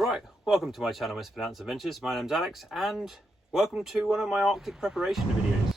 Right, welcome to my channel Mispronounced Adventures. My name's Alex and welcome to one of my Arctic preparation videos.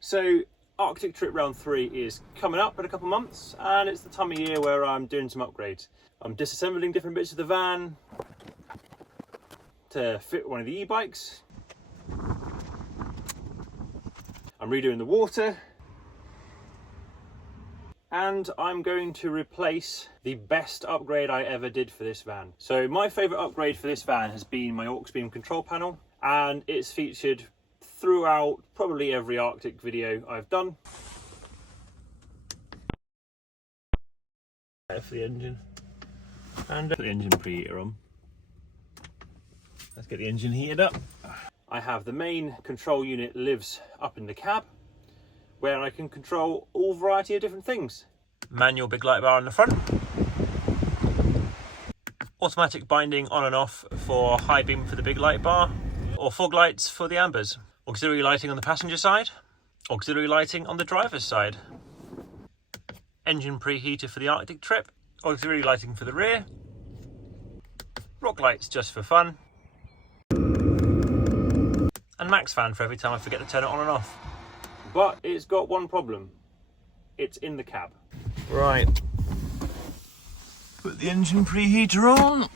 So Arctic trip round 3 is coming up in a couple of months and it's the time of year where I'm doing some upgrades. I'm disassembling different bits of the van to fit one of the e-bikes. I'm redoing the water, and I'm going to replace the best upgrade I ever did for this van. So my favourite upgrade for this van has been my AUXBEAM control panel, and it's featured throughout probably every Arctic video I've done. For the engine, and put the engine preheater on. Let's get the engine heated up. I have the main control unit lives up in the cab, where I can control all variety of different things. Manual big light bar on the front. Automatic binding on and off for high beam for the big light bar, or fog lights for the ambers. Auxiliary lighting on the passenger side, auxiliary lighting on the driver's side. Engine preheater for the Arctic trip, auxiliary lighting for the rear. Rock lights just for fun. And Maxxfan for every time I forget to turn it on and off. But it's got one problem. It's in the cab. Right. Put the engine preheater on.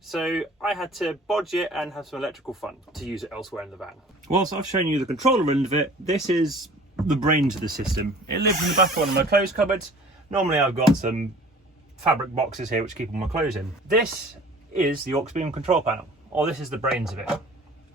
So I had to bodge it and have some electrical fun to use it elsewhere in the van. Whilst I've shown you the controller end of it, this is the brains of the system. It lives in the back of one of my clothes cupboards. Normally I've got some fabric boxes here which keep all my clothes in. This is the AUXBEAM control panel, or this is the brains of it,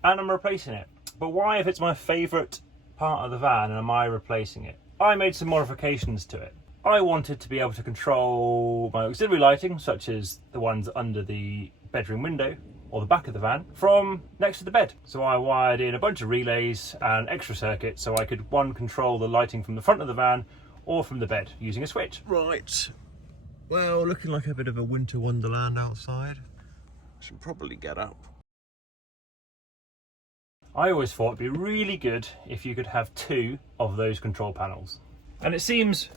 and I'm replacing it. But why, if it's my favourite part of the van, and am I replacing it? I made some modifications to it. I wanted to be able to control my auxiliary lighting, such as the ones under the bedroom window or the back of the van, from next to the bed. So I wired in a bunch of relays and extra circuits so I could control the lighting from the front of the van or from the bed using a switch. Right. Well, looking like a bit of a winter wonderland outside. Should probably get up. I always thought it'd be really good if you could have two of those control panels. And it seems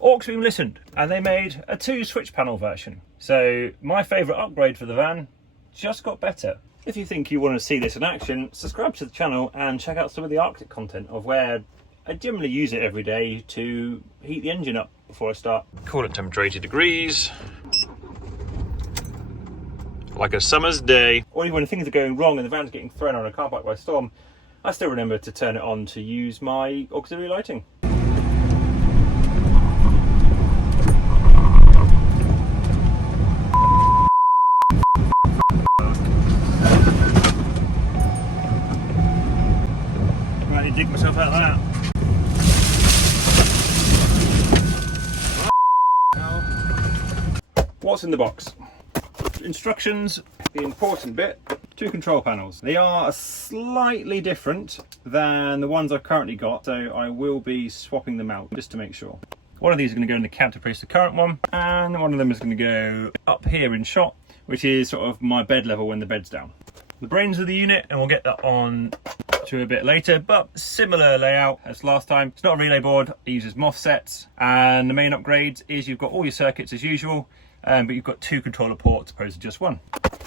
AUXBEAM listened and they made a 2 switch panel version. So my favourite upgrade for the van just got better. If you think you want to see this in action, subscribe to the channel and check out some of the Arctic content of where I generally use it every day to heat the engine up before I start. Coolant temperature 80 degrees. Like a summer's day. Only when things are going wrong and the van's getting thrown on a car park by storm, I still remember to turn it on to use my auxiliary lighting. Right, I need to dig myself out of that. What's in the box? Instructions, the important bit, 2 control panels. They are slightly different than the ones I've currently got, so I will be swapping them out just to make sure. One of these is going to go in the cab to replace the current one, and one of them is going to go up here in shot, which is sort of my bed level when the bed's down. The brains of the unit, and we'll get that on to a bit later, but similar layout as last time. It's not a relay board, it uses MOSFETs, and the main upgrades is you've got all your circuits as usual, but you've got 2 controller ports opposed to just 1.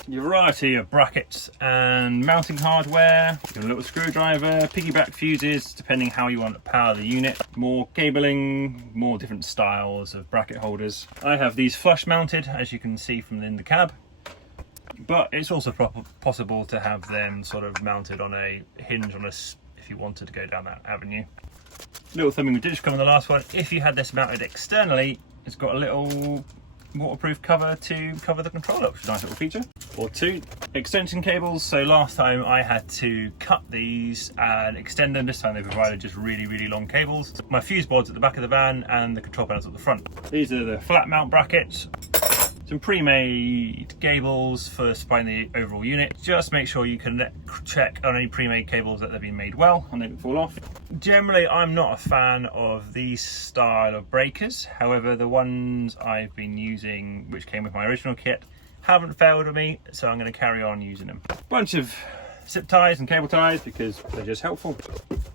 Your variety of brackets and mounting hardware, your little screwdriver, piggyback fuses, depending how you want to power the unit, more cabling, more different styles of bracket holders. I have these flush mounted, as you can see from in the cab, but it's also possible to have them sort of mounted on a hinge on if you wanted to go down that avenue. Little thing we did just come on the last one, if you had this mounted externally, it's got a little waterproof cover to cover the controller, which is a nice little feature. Or 2 extension cables. So last time I had to cut these and extend them. This time they provided just really long cables. My fuse board's at the back of the van and the control panel's at the front. These are the flat mount brackets. Some pre-made cables for supplying the overall unit. Just make sure you can check on any pre-made cables that they've been made well and they don't fall off. Generally, I'm not a fan of these style of breakers. However, the ones I've been using, which came with my original kit, haven't failed with me, so I'm going to carry on using them. Bunch of zip ties and cable ties because they're just helpful.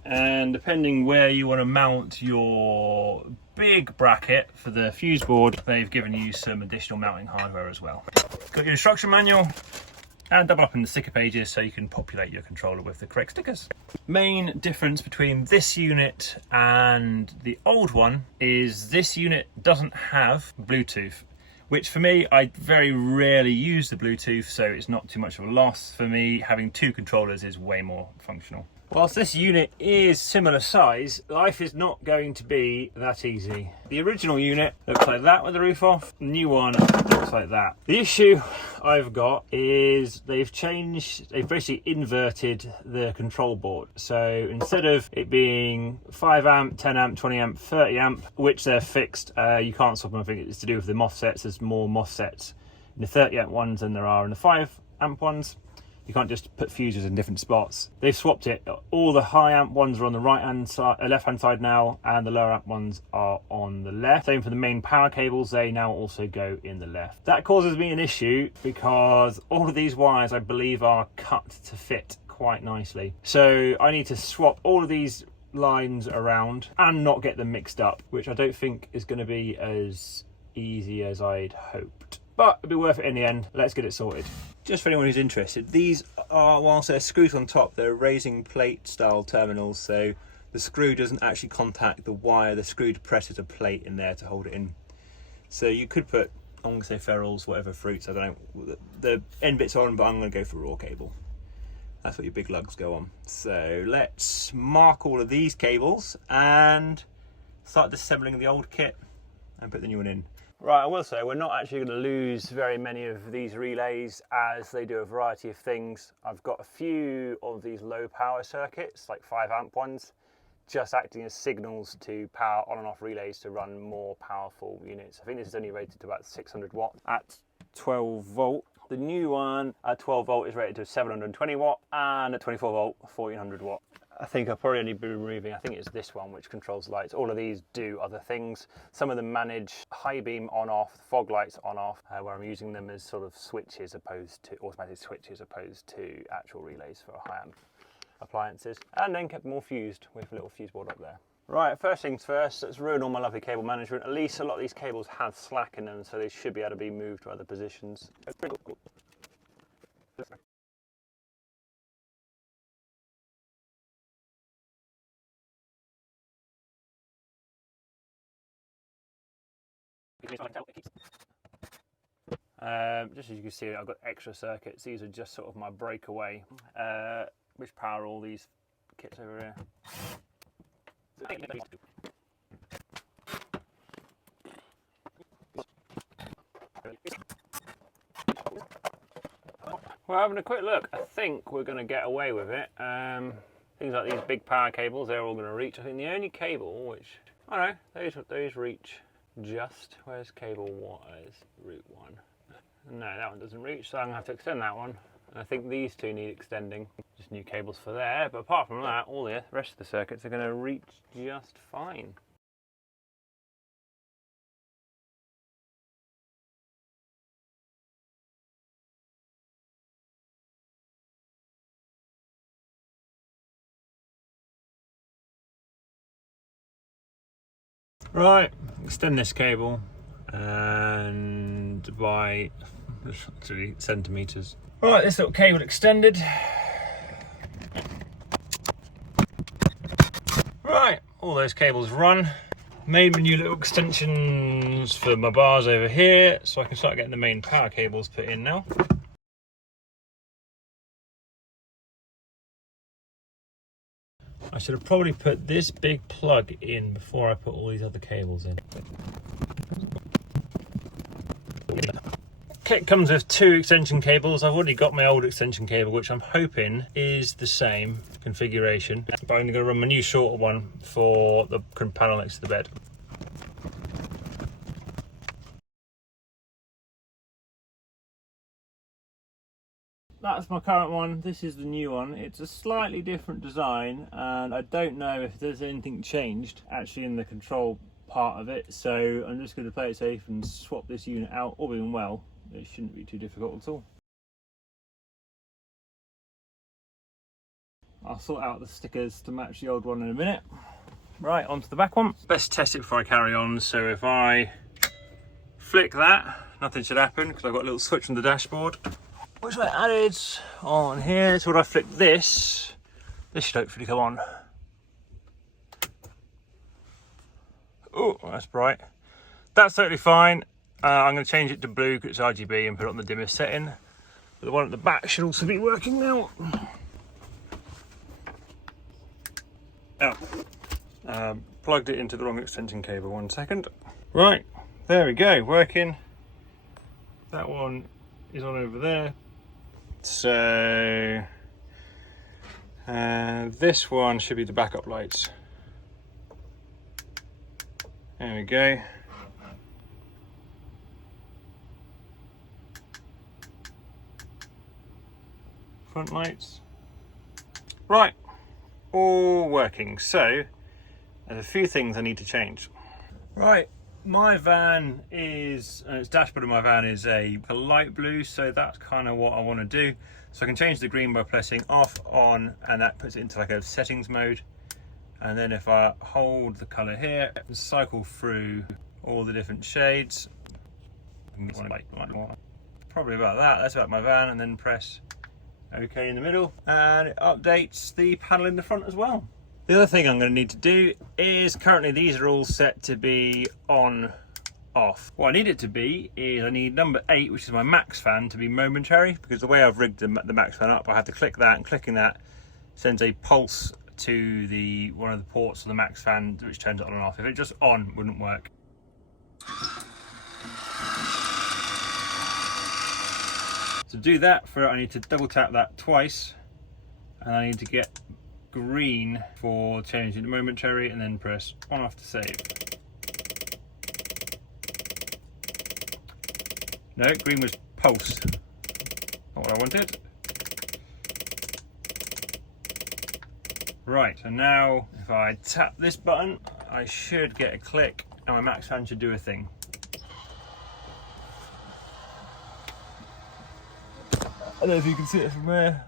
And depending where you want to mount your big bracket for the fuse board, they've given you some additional mounting hardware as well. Got your instruction manual and double up in the sticker pages so you can populate your controller with the correct stickers. Main difference between this unit and the old one is this unit doesn't have Bluetooth, which for me, I very rarely use the Bluetooth, so it's not too much of a loss. For me, having two controllers is way more functional. Whilst this unit is similar size, life is not going to be that easy. The original unit looks like that with the roof off, the new one looks like that. The issue I've got is they've basically inverted the control board. So instead of it being 5 amp, 10 amp, 20 amp, 30 amp, which they're fixed, you can't swap them. I think it's to do with the MOSFETs. There's more MOSFETs in the 30 amp ones than there are in the 5 amp ones. You can't just put fuses in different spots. They've swapped it. All the high amp ones are on the right hand side, left hand side now, and the lower amp ones are on the left. Same for the main power cables, they now also go in the left. That causes me an issue because all of these wires, I believe, are cut to fit quite nicely. So I need to swap all of these lines around and not get them mixed up, which I don't think is going to be as easy as I'd hoped. But it'll be worth it in the end. Let's get it sorted. Just for anyone who's interested, these are, whilst they're screws on top, they're raising plate style terminals, so the screw doesn't actually contact the wire. The screw depresses a plate in there to hold it in. So you could put, I'm going to say ferrules, whatever fruits, I don't know, the end bit's on, but I'm going to go for raw cable. That's what your big lugs go on. So let's mark all of these cables and start disassembling the old kit and put the new one in. Right, I will say we're not actually going to lose very many of these relays as they do a variety of things. I've got a few of these low power circuits, like 5 amp ones, just acting as signals to power on and off relays to run more powerful units. I think this is only rated to about 600 watt at 12 volt. The new one at 12 volt is rated to 720 watt and at 24 volt, 1400 watt. I think I'll probably only be removing, I think it's this one which controls lights. All of these do other things. Some of them manage high beam on off, fog lights on off, where I'm using them as sort of switches opposed to automatic switches opposed to actual relays for high amp appliances. And then kept them all fused with a little fuse board up there. Right, first things first, let's ruin all my lovely cable management. At least a lot of these cables have slack in them, so they should be able to be moved to other positions. Just as you can see, I've got extra circuits. These are just sort of my breakaway, which power all these kits over here. Well, having a quick look, I think we're going to get away with it. Things like these big power cables, they're all going to reach. I think the only cable which, I don't know, those reach just. Where's cable wires? Route 1. No, that one doesn't reach, so I'm going to have to extend that one. And I think these two need extending. Just new cables for there, but apart from that, all the rest of the circuits are going to reach just fine. Right, extend this cable and by 3 centimeters. Right, this little cable extended. Right, all those cables run. Made my new little extensions for my bars over here, so I can start getting the main power cables put in now. I should have probably put this big plug in before I put all these other cables in. Kit comes with 2 extension cables. I've already got my old extension cable, which I'm hoping is the same configuration, but I'm going to run my new shorter one for the panel next to the bed. That's my current one. This is the new one. It's a slightly different design, and I don't know if there's anything changed actually in the control part of it, so I'm just going to play it safe and swap this unit out. All being well, it shouldn't be too difficult at all. I'll sort out the stickers to match the old one in a minute. Right, onto the back one. Best test it before I carry on. So if I flick that, nothing should happen because I've got a little switch on the dashboard, which I added on here. So when I flick this should hopefully come on. Oh, that's bright. That's totally fine. I'm going to change it to blue because it's RGB and put it on the dimmest setting. But the one at the back should also be working now. Oh, plugged it into the wrong extension cable, 1 second. Right, there we go, working. That one is on over there. So, this one should be the backup lights. There we go. Front lights. Right, all working. So there's a few things I need to change. Right, my van is, its dashboard of my van is a light blue, so that's kind of what I want to do. So I can change the green by pressing off, on, and that puts it into like a settings mode. And then if I hold the color here and cycle through all the different shades, probably about that, that's about my van, and then press OK in the middle, and it updates the panel in the front as well. The other thing I'm going to need to do is, currently these are all set to be on, off. What I need it to be is I need number 8, which is my Maxxfan, to be momentary, because the way I've rigged the Maxxfan up, I have to click that, and clicking that sends a pulse to the one of the ports of the Maxxfan, which turns it on and off. If it just on, it wouldn't work. To do that, I need to double tap that twice, and I need to get green for changing to momentary, and then press on off to save. No, green was pulse. Not what I wanted. Right, and now if I tap this button, I should get a click, and my Maxxfan should do a thing. I don't know if you can see it from there.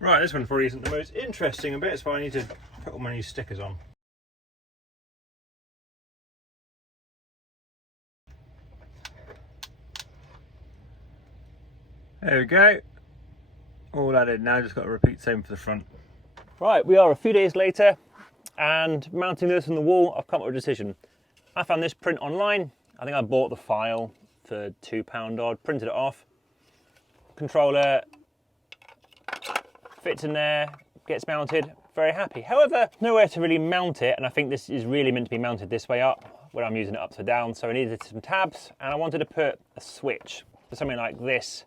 Right, this one probably isn't the most interesting bit, so I need to put all my new stickers on. There we go. All added now, just got to repeat the same for the front. Right, we are a few days later, and mounting this on the wall, I've come up with a decision. I found this print online. I think I bought the file for £2 odd, printed it off. Controller fits in there, gets mounted, very happy. However, nowhere to really mount it, and I think this is really meant to be mounted this way up when I'm using it upside down. So I needed some tabs, and I wanted to put a switch for something like this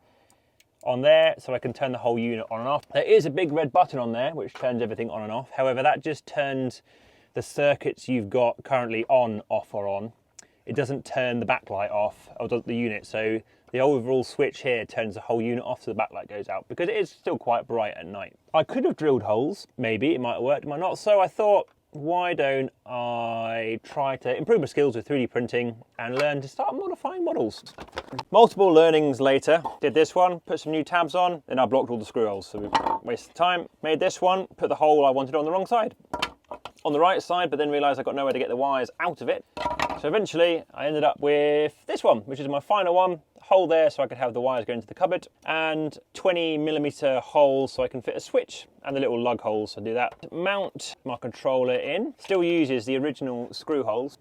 on there so I can turn the whole unit on and off. There is a big red button on there which turns everything on and off. However, that just turns the circuits you've got currently on, off or on. It doesn't turn the backlight off or the unit, so the overall switch here turns the whole unit off so the backlight goes out, because it is still quite bright at night. I could have drilled holes, maybe, it might have worked, it might not, so I thought, why don't I try to improve my skills with 3D printing and learn to start modifying models. Multiple learnings later, did this one, put some new tabs on, then I blocked all the screw holes, so we wasted time. Made this one, put the hole I wanted on the wrong side. On the right side, but then realised I got nowhere to get the wires out of it. So eventually I ended up with this one, which is my final one. Hole there so I could have the wires go into the cupboard, and 20mm holes so I can fit a switch, and the little lug holes to do that. Mount my controller in. Still uses the original screw holes.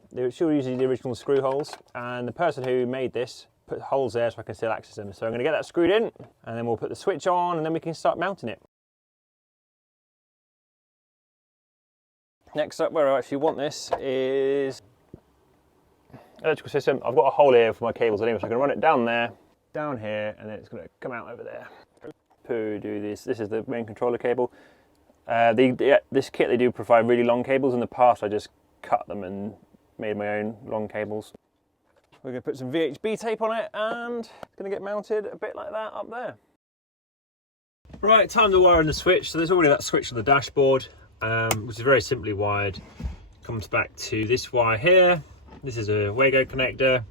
And the person who made this put holes there so I can still access them. So I'm going to get that screwed in, and then we'll put the switch on, and then we can start mounting it. Next up, where I actually want this is electrical system. I've got a hole here for my cables anyway, so I can run it down there, down here, and then it's going to come out over there. Do this. This is the main controller cable. This kit, they do provide really long cables. In the past, I just cut them and made my own long cables. We're going to put some VHB tape on it, and it's going to get mounted a bit like that up there. Right, time to wire in the switch. So there's already that switch on the dashboard, which is very simply wired. Comes back to this wire here. This is a Wago connector.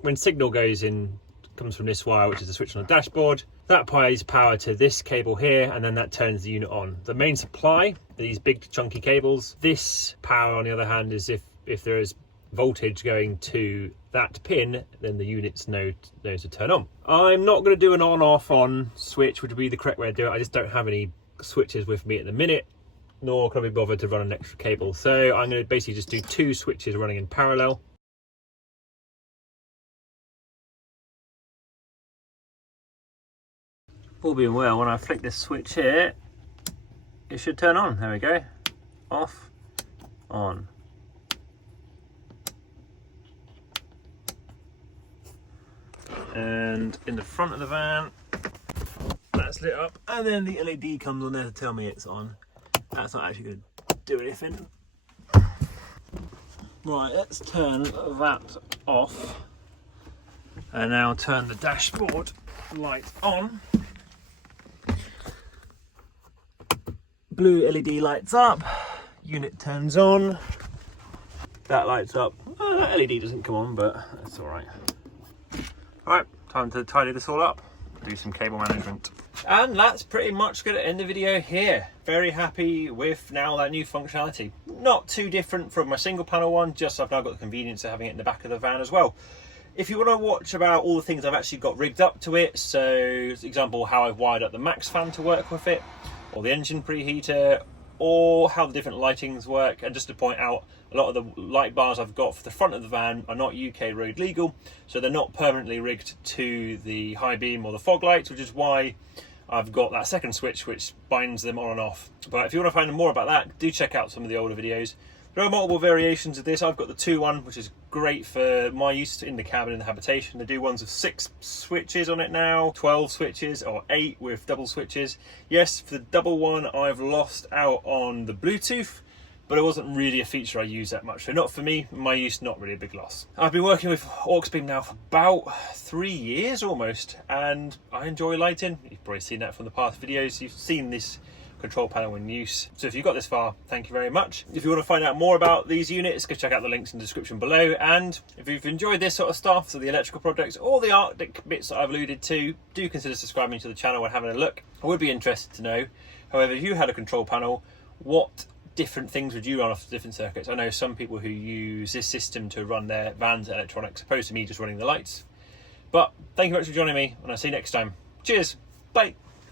When signal goes in comes from this wire, which is the switch on the dashboard. That applies power to this cable here, and then that turns the unit on. The main supply, these big chunky cables. This power, on the other hand, is if there is voltage going to that pin, then the units know to turn on. I'm not going to do an on-off-on switch, which would be the correct way to do it. I just don't have any switches with me at the minute, nor can I be bothered to run an extra cable. So I'm going to basically just do 2 switches running in parallel. All being well, when I flick this switch here, it should turn on. There we go. Off, on. And in the front of the van, that's lit up, and then the LED comes on there to tell me it's on. That's not actually going to do anything. Right, let's turn that off, and now turn the dashboard light on. Blue LED lights up, unit turns on, that lights up. Oh, that LED doesn't come on, but that's all right. All right, time to tidy this all up, do some cable management. And that's pretty much going to end the video here. Very happy with now that new functionality. Not too different from my single panel one, just I've now got the convenience of having it in the back of the van as well. If you want to watch about all the things I've actually got rigged up to it, so for example how I've wired up the Maxxfan to work with it, or the engine preheater, or how the different lightings work, and just to point out, a lot of the light bars I've got for the front of the van are not UK road legal, so they're not permanently rigged to the high beam or the fog lights, which is why I've got that second switch which binds them on and off. But if you want to find out more about that, do check out some of the older videos. There are multiple variations of this. I've got the 2-1, which is great for my use in the cabin, in the habitation. They do ones with 6 switches on it now, 12 switches, or 8 with double switches. Yes, for the double one, I've lost out on the Bluetooth, but it wasn't really a feature I use that much. So not for me, my use, not really a big loss. I've been working with AUXBEAM now for about 3 years almost, and I enjoy lighting. You've probably seen that from the past videos. You've seen this control panel in use. So if you've got this far, thank you very much. If you want to find out more about these units, go check out the links in the description below. And if you've enjoyed this sort of stuff, so the electrical projects or the Arctic bits that I've alluded to, do consider subscribing to the channel and having a look. I would be interested to know, however, if you had a control panel, what different things would you run off the different circuits? I know some people who use this system to run their van's electronics, opposed to me just running the lights. But thank you very much for joining me, and I'll see you next time. Cheers, bye.